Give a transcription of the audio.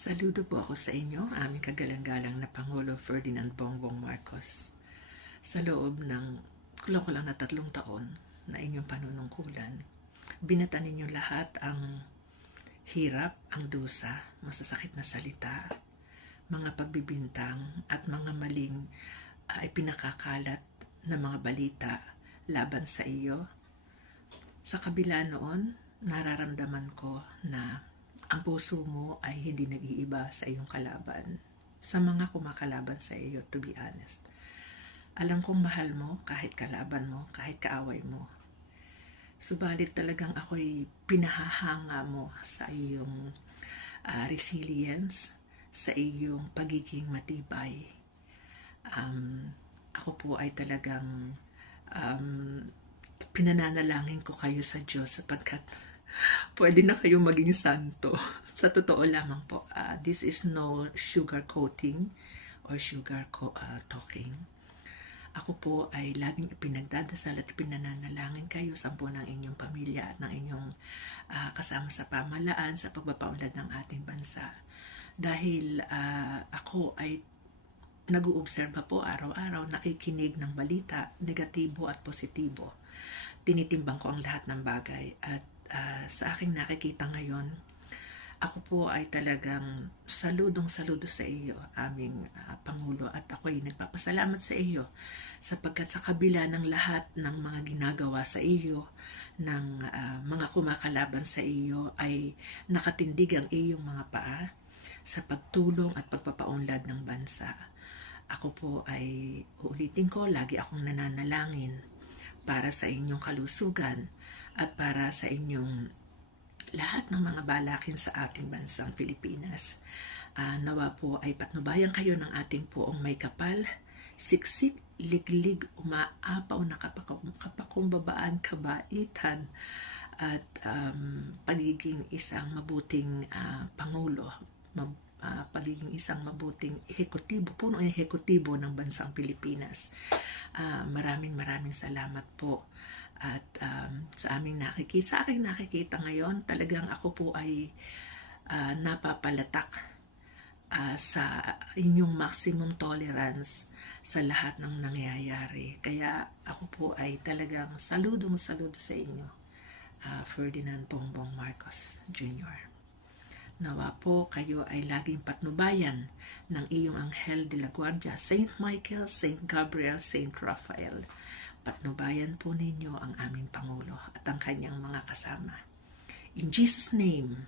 Saludo po ako sa inyo, aming kagalang-galang na Pangulo Ferdinand Bongbong Marcos. Sa loob ng kulang ko lang na tatlong taon na inyong panunungkulan, binatan ninyo lahat ang hirap, ang dusa, masasakit na salita, mga pagbibintang at mga maling ay pinakakalat na mga balita laban sa iyo. Sa kabila noon, nararamdaman ko na ang puso mo ay hindi nag-iiba sa iyong kalaban. Sa mga kumakalaban sa iyo, to be honest. Alam kong mahal mo kahit kalaban mo, kahit kaaway mo. Subalit talagang ako'y pinahahanga mo sa iyong ah, resilience, sa iyong pagiging matibay. Um, ako po ay talagang um, pinananalangin ko kayo sa Diyos sapagkat pwede na kayo maging santo. Sa totoo lamang po, ah, this is no sugar coating or sugar co- ah, talking. Ako po ay laging ipinagdadasal at pinananalangin kayo sa buo ng inyong pamilya at ng inyong ah, kasama sa pamalaan sa pagpapaunlad ng ating bansa. Dahil ah, ako ay nag-uobserba po araw-araw, nakikinig ng balita, negatibo at positibo. Tinitimbang ko ang lahat ng bagay at ah, sa aking nakikita ngayon, ako po ay talagang saludong saludo sa iyo, aming ah, Pangulo, at ako ay nagpapasalamat sa iyo sapagkat sa kabila ng lahat ng mga ginagawa sa iyo, ng ah, mga kumakalaban sa iyo, ay nakatindig ang iyong mga paa sa pagtulong at pagpapaunlad ng bansa. Ako po ay uulitin ko, lagi akong nananalangin para sa inyong kalusugan at para sa inyong lahat ng mga balakin sa ating bansang Pilipinas. Ah, nawa po ay patnubayan kayo ng ating poong may kapal, siksik, liglig, umaapaw na kapakum- kapakumbabaan, kabaitan, at um, pagiging isang mabuting ah, pangulo, mab- ah, pagiging isang mabuting ehekutibo, punong ehekutibo ng bansang Pilipinas. Ah, maraming maraming salamat po. At um, sa aming nakikita, sa aking nakikita ngayon, talagang ako po ay ah, napapalatak ah, sa inyong maximum tolerance sa lahat ng nangyayari. Kaya ako po ay talagang saludong saludo sa inyo, ah, Ferdinand Bongbong Marcos Jr. Nawa po kayo ay laging patnubayan ng iyong Anghel de la Guardia, Saint Michael, Saint Gabriel, Saint Raphael. Patnubayan po ninyo ang aming Pangulo at ang kanyang mga kasama. In Jesus' name,